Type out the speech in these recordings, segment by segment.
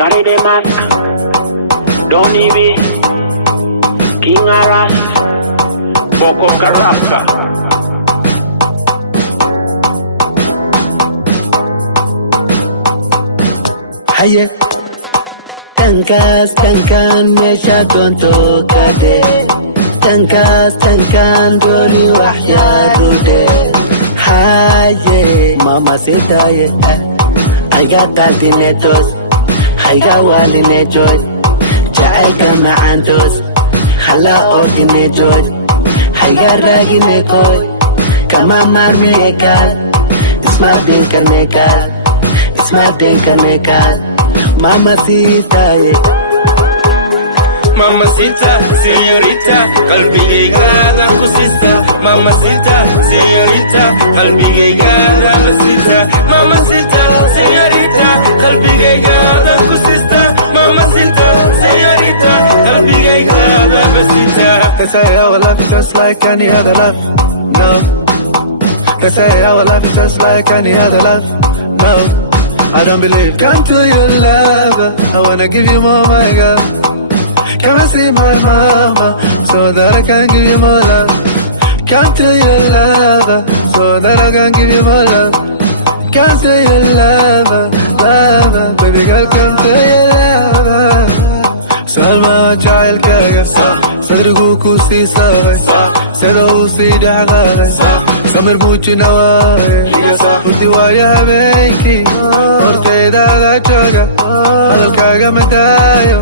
Carry the mask, Donny B, King Aras, Boko Karasa. Haye, tankan mesha tonto kade, tankan doni wahya rude. Haye, mama sitaye, ayga kaldinetos, ayga walinejoy, jaayga maantos, hala ordinejoy, ayga raginekoy, kama marmekal, isma dinkarnekal, isma dinkarnekal. Mamacita, Mamacita, señorita, qalbigayga kusista. Mamacita, señorita, qalbigayga kusista. Mamacita, señorita, qalbigayga kusista. Mamacita, señorita, qalbigayga kusista. They say our love is just like any other love. No. They say our love is just like any other love. No. I don't believe. Come to your lover, I wanna give you more, my girl. Come and see my mama, so that I can give you more love. Come to your lover, so that I can give you more love. Come to your lover, baby girl, come to your lover. Salma jail kaga, sadrigu kusi saray, sado usi dagaray, samir muchi nawaay, uti waya benki. Orteda choga, al kaga metayo,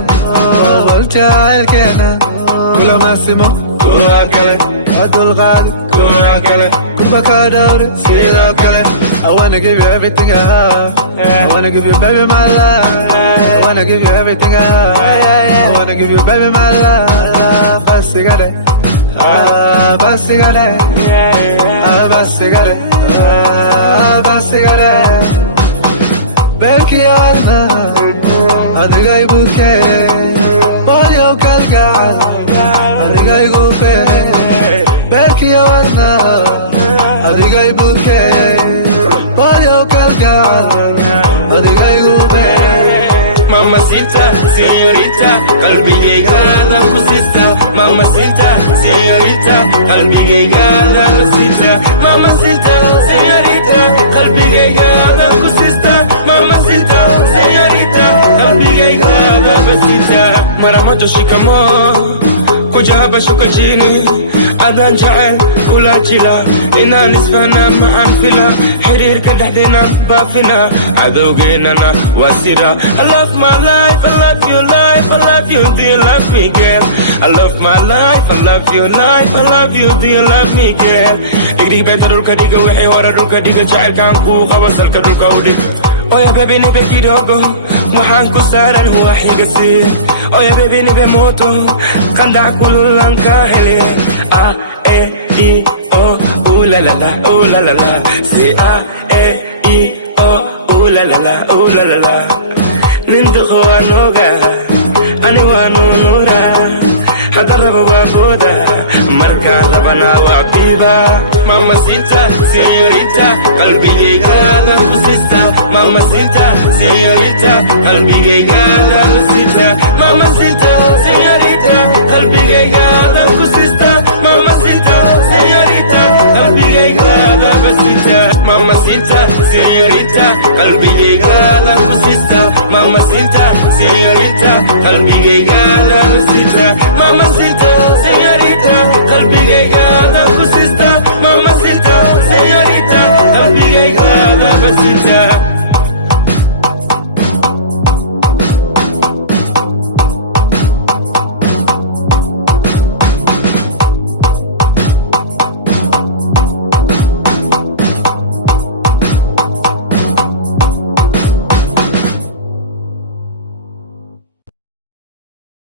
wal jail kena, kula massimo, kura kale, adul ghali, kura kale, kul bakadar, sila kale. I wanna give you everything I have. I wanna give you baby my life. I wanna give you everything I have. I wanna give you baby my life. Basigade, basigade, basigade, basigade. Belki alma, adiga ibuke, polio kalgal, adiga igupe. Belki alma, adiga ibuke, polio kalgal, adiga igupe. Mamacita, señorita, qalbigayga kusista. Mamacita, señorita, qalbigayga kusista. Mamacita, señorita, qalbigayga kusista. Mamacita, señorita, qalbigayga kusista. Mara moto shikamo, kujaba shuka chini, adan jail kula chila, ina nisfana ma'an fila, hirir ka dahdina bafina, adawgina na wasira. I love my life, I love your life, I love you, do you love me, girl? I love my life, I love your life, I love you, do you love me, girl? Digdig beta dulka diga wixii hore dulka diga jacaylkaan kuu qaba salka dulka u dhig. Oh yeah baby nibe kidogo, waxaan ku saaran waxiga siin. Oh yeah baby nibe moto, qandac kululan ka hele. A, E, I, O, ooh la la la, ooh la la la. Say A, E, I, O, ooh la la la, ooh la la la. Ninduqo waan ogaa, ani waan nuuraa. Hada rabo waan boodaa, markaan rabanaa waa biiba. Mamacita, señorita, qalbigayga kusista. Mamacita, señorita, qalbigayga kusista. Mamacita, señorita, qalbigayga kusista. Mamacita, señorita, qalbigayga kusista. Mamacita, señorita, qalbigayga kusista. Mamacita, señorita, qalbigayga kusista. Mamacita, señorita, qalbigayga kusista.